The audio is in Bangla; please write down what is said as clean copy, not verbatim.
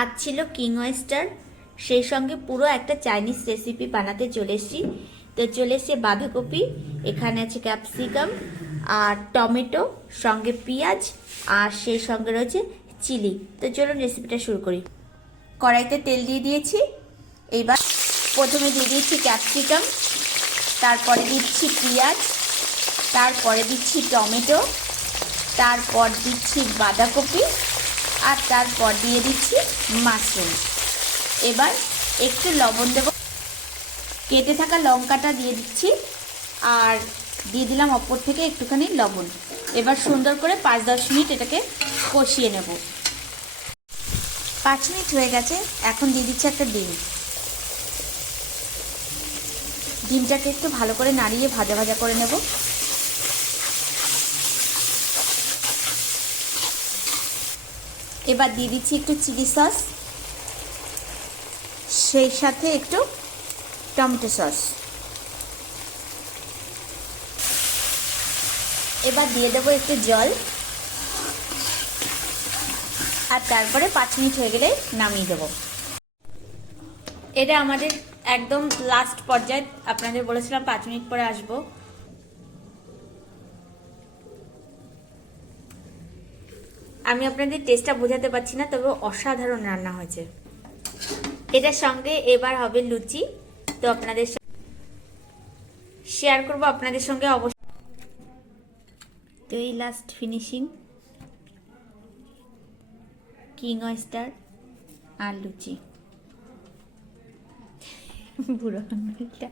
আজ ছিল কিং oyster, সেই সঙ্গে পুরো একটা চাইনিজ রেসিপি বানাতে চলে এসেছি। তো চলে এসছে বাঁধাকপি, এখানে আছে ক্যাপসিকাম আর টমেটো, সঙ্গে পেঁয়াজ, আর সেই সঙ্গে রয়েছে চিলি। তো চলুন রেসিপিটা শুরু করি। কড়াইতে তেল দিয়ে দিয়েছি। এইবার প্রথমে দিয়ে দিচ্ছি ক্যাপসিকাম, তারপরে দিচ্ছি পেঁয়াজ, তারপরে দিচ্ছি টমেটো, তারপর দিচ্ছি বাঁধাকপি, আর তারপর দিয়ে দিচ্ছি মাশরুম। এবার একটু লবণ দেব, কেটে থাকা লঙ্কাটা দিয়ে দিচ্ছি, আর দিয়ে দিলাম ওপর থেকে একটুখানি লবণ। এবার সুন্দর করে 5-10 মিনিট এটাকে কষিয়ে নেব। 5 মিনিট হয়ে গেছে, এখন দিয়ে দিচ্ছি একটা ডিম। ডিমটাকে একটু ভালো করে নাড়িয়ে ভাজা ভাজা করে নেব। এবার দিয়ে দিচ্ছি একটু চিলি সস, সেই সাথে একটু টমেটো সস। এবার দিয়ে দেবো একটু জল, আর তারপরে 5 মিনিট হয়ে গেলে নামিয়ে দেবো। এটা আমাদের একদম লাস্ট পর্যায়ে, আপনাদের বলেছিলাম 5 মিনিট পরে আসবো। আমি আপনাদের টেস্টটা বোঝাতে পারছি না, তবে অসাধারণ রান্না হয়েছে। এটার সঙ্গে এবার হবে লুচি, তো আপনাদের শেয়ার করবো আপনাদের সঙ্গে অবশ্যই। তো এই লাস্ট ফিনিশিং, কিং oyster আর লুচি। বুড়ো আঙুলটা